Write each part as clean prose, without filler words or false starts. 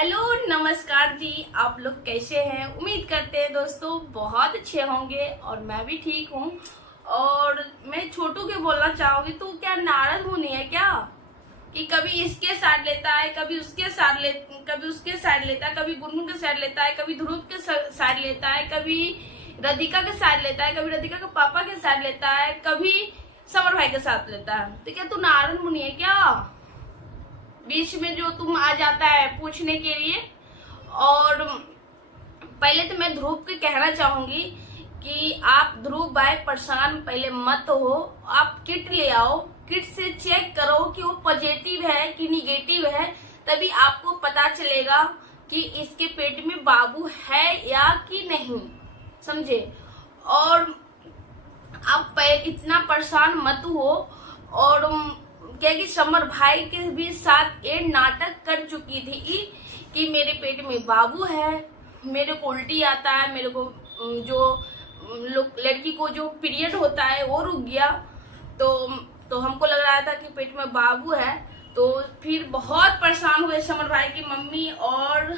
Hello नमस्कार जी। आप लोग कैसे हैं? उम्मीद करते हैं दोस्तों बहुत अच्छे होंगे और मैं भी ठीक हूँ। और मैं छोटू के बोलना चाहूंगी, तू क्या नारद मुनि है क्या कि कभी इसके साइड लेता है, कभी उसके साइड कभी उसके साइड लेता है, कभी गुनगुन के साइड लेता है, कभी ध्रुव के साइड लेता है, कभी राधिका के साइड लेता है, कभी राधिका के पापा के साइड लेता है, कभी समर भाई के साथ लेता है। तो क्या तू नारद मुनि है क्या? बीच में जो तुम आ जाता है पूछने के लिए। और पहले तो मैं ध्रुव के कहना चाहूंगी कि आप ध्रुव भाई परेशान पहले मत हो। आप किट ले आओ, किट से चेक करो कि वो पॉजिटिव है कि निगेटिव है, तभी आपको पता चलेगा कि इसके पेट में बाबू है या कि नहीं, समझे। और आप इतना परेशान मत हो। और क्या कि समर भाई के भी साथ ये नाटक कर चुकी थी कि मेरे पेट में बाबू है, मेरे को उल्टी आता है, मेरे को जो लड़की को जो पीरियड होता है वो रुक गया। तो हमको लग रहा था कि पेट में बाबू है। तो फिर बहुत परेशान हुए समर भाई की मम्मी और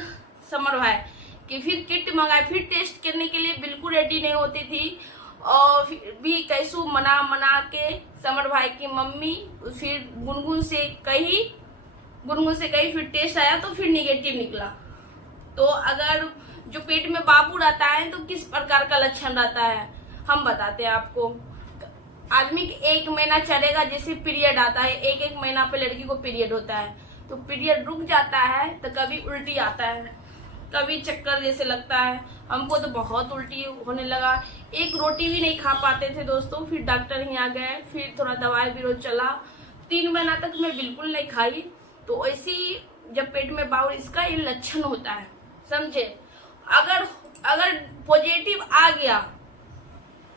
समर भाई कि फिर किट मंगाए, फिर टेस्ट करने के लिए बिल्कुल रेडी नहीं होती थी। और फिर भी कैसू मना के समर भाई की मम्मी फिर गुनगुन से कही फिर टेस्ट आया तो फिर निगेटिव निकला। तो अगर जो पेट में बाबू रहता है तो किस प्रकार का लक्षण रहता है हम बताते हैं आपको। आदमी के 1 महीना चलेगा, जैसे पीरियड आता है, एक महीना पे लड़की को पीरियड होता है तो पीरियड रुक जाता है, तो कभी उल्टी आता है, कभी चक्कर जैसे लगता है। हमको तो बहुत उल्टी होने लगा, एक रोटी भी नहीं खा पाते थे दोस्तों। फिर डॉक्टर ही आ गए, फिर थोड़ा दवाई बीरो चला, 3 महीना तक मैं बिल्कुल नहीं खाई। तो ऐसी जब पेट में बाबू, इसका ये लक्षण होता है, समझे। अगर पॉजिटिव आ गया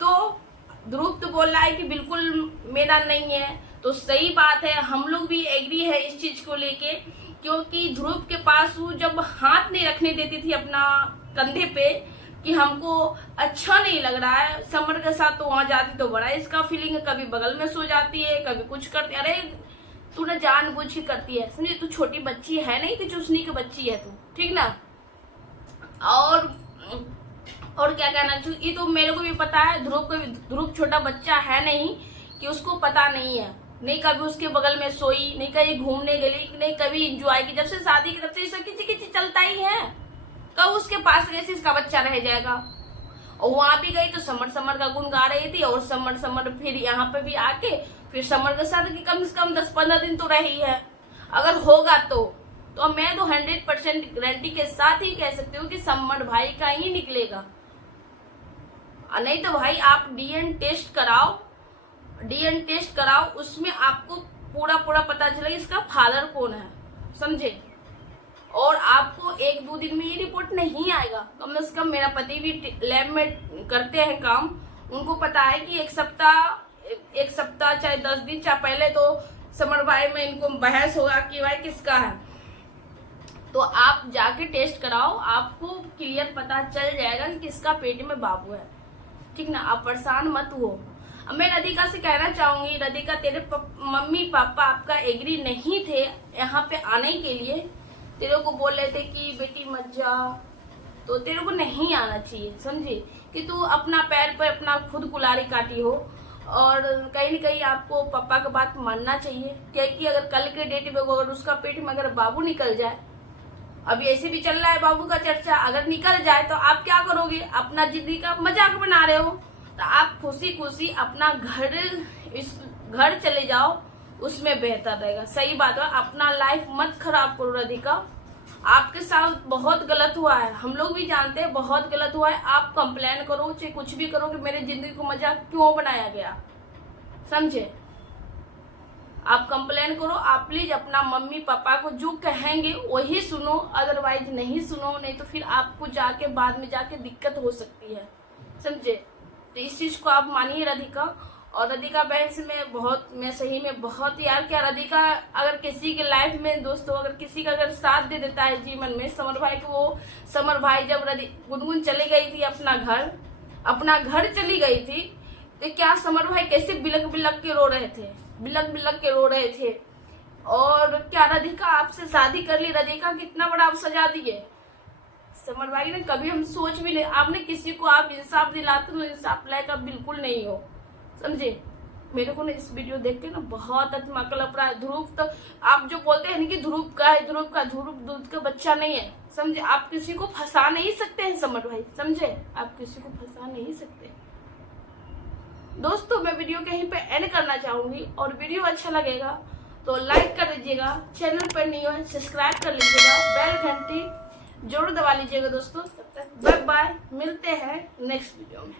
तो ध्रुव तो बोल रहा है कि बिल्कुल मेरा नहीं है, तो सही बात है, हम लोग भी एग्री है इस चीज को लेके। क्योंकि ध्रुव के पास वो जब हाथ नहीं रखने देती थी अपना कंधे पे कि हमको अच्छा नहीं लग रहा है, समर के साथ तो वहां जाती तो बड़ा इसका फीलिंग है, कभी बगल में सो जाती है, कभी कुछ करती है। अरे तू ना जानबूझ के करती है, समझे। तू छोटी बच्ची है नहीं, तू चूसनी की बच्ची है तू, ठीक ना। और क्या कहना चाहिए, ये तो मेरे को भी पता है, ध्रुव छोटा बच्चा है नहीं कि उसको पता नहीं है। नहीं कभी उसके बगल में सोई, नहीं कहीं घूमने गई, नहीं कभी इंजॉय की। जब से शादी की तब से इसका किसी चलता ही है। कब उसके पास कैसे इसका बच्चा रह जाएगा। और वहां भी गई तो समर का गुण गा रही थी, और समर फिर यहाँ पे भी आके फिर समर के साथ कि कम से कम 10-15 दिन तो रही है। अगर होगा तो मैं तो 100% गारंटी के साथ ही कह सकती हूँ कि समर भाई का ही निकलेगा। नहीं तो भाई आप डीएनए टेस्ट कराओ, उसमें आपको पूरा पता चलेगा इसका फादर कौन है, समझे। और आपको 1-2 दिन में ये रिपोर्ट नहीं आएगा, कम से कम मेरा पति भी लैब में करते हैं काम, उनको पता है कि एक सप्ताह चाहे 10 दिन चाहे पहले तो समर भाई में इनको बहस होगा कि भाई किसका है। तो आप जाके टेस्ट कराओ, आपको क्लियर पता चल जाएगा कि किसका पेट में बाबू है, ठीक ना। आप परेशान मत हो। अब मैं राधिका से कहना चाहूंगी, राधिका तेरे मम्मी पापा आपका एग्री नहीं थे यहाँ पे आने के लिए, तेरे को बोल रहे थे कि बेटी मत जा, तो तेरे को नहीं आना चाहिए, समझी। कि तू अपना पैर पे अपना खुद कुल्हाड़ी काटी हो। और कहीं न कहीं आपको पापा का बात मानना चाहिए, क्योंकि अगर कल के डेट में अगर उसका पेट में अगर बाबू निकल जाए, अभी ऐसे भी चल रहा है बाबू का चर्चा, अगर निकल जाए तो आप क्या करोगे? अपना जिंदगी का मजाक बना रहे हो। तो आप खुशी अपना घर चले जाओ, उसमें बेहतर रहेगा। सही बात है, अपना लाइफ मत खराब करो राधिका। आपके साथ बहुत गलत हुआ है, हम लोग भी जानते हैं बहुत गलत हुआ है। आप कंप्लेन करो चाहे कुछ भी करो कि मेरे जिंदगी को मजाक क्यों बनाया गया, समझे। आप कंप्लेन करो, आप प्लीज अपना मम्मी पापा को जो कहेंगे वही सुनो, अदरवाइज नहीं सुनो, नहीं तो फिर आपको जाके बाद में जाके दिक्कत हो सकती है, समझे। तो इस चीज को आप मानिए राधिका। और राधिका बहन से मैं सही में बहुत यार, क्या राधिका अगर किसी के लाइफ में दोस्तों, अगर किसी का अगर साथ दे देता है जीवन में समर भाई को, वो समर भाई जब गुनगुन चली गई थी अपना घर चली गई थी, तो क्या समर भाई कैसे बिलक बिलक के रो रहे थे। और क्या राधिका आपसे शादी कर ली? राधिका कितना बड़ा आप सजा दिए समर भाई ने, कभी हम सोच भी नहीं। आपने किसी को आप इंसाफ दिलाते हो, इंसाफ लायक आप बिल्कुल नहीं हो, समझे। मेरे को ना इस वीडियो देख के ना बहुत आत्मा कलप रहा है। ध्रुव तो आप जो बोलते हैं ना कि ध्रुव का है, ध्रुव दूध का बच्चा नहीं है, समझे। आप किसी को फंसा नहीं सकते हैं समर भाई, समझे। आप किसी को फंसा नहीं सकते। दोस्तों मैं वीडियो कहीं पे एंड करना चाहूंगी, और वीडियो अच्छा लगेगा तो लाइक कर दीजिएगा, चैनल पर नहीं हो सब्सक्राइब कर लीजिएगा, बेल घंटी जरूर दबा लीजिएगा दोस्तों। तब तक बाय बाय, मिलते हैं नेक्स्ट वीडियो में।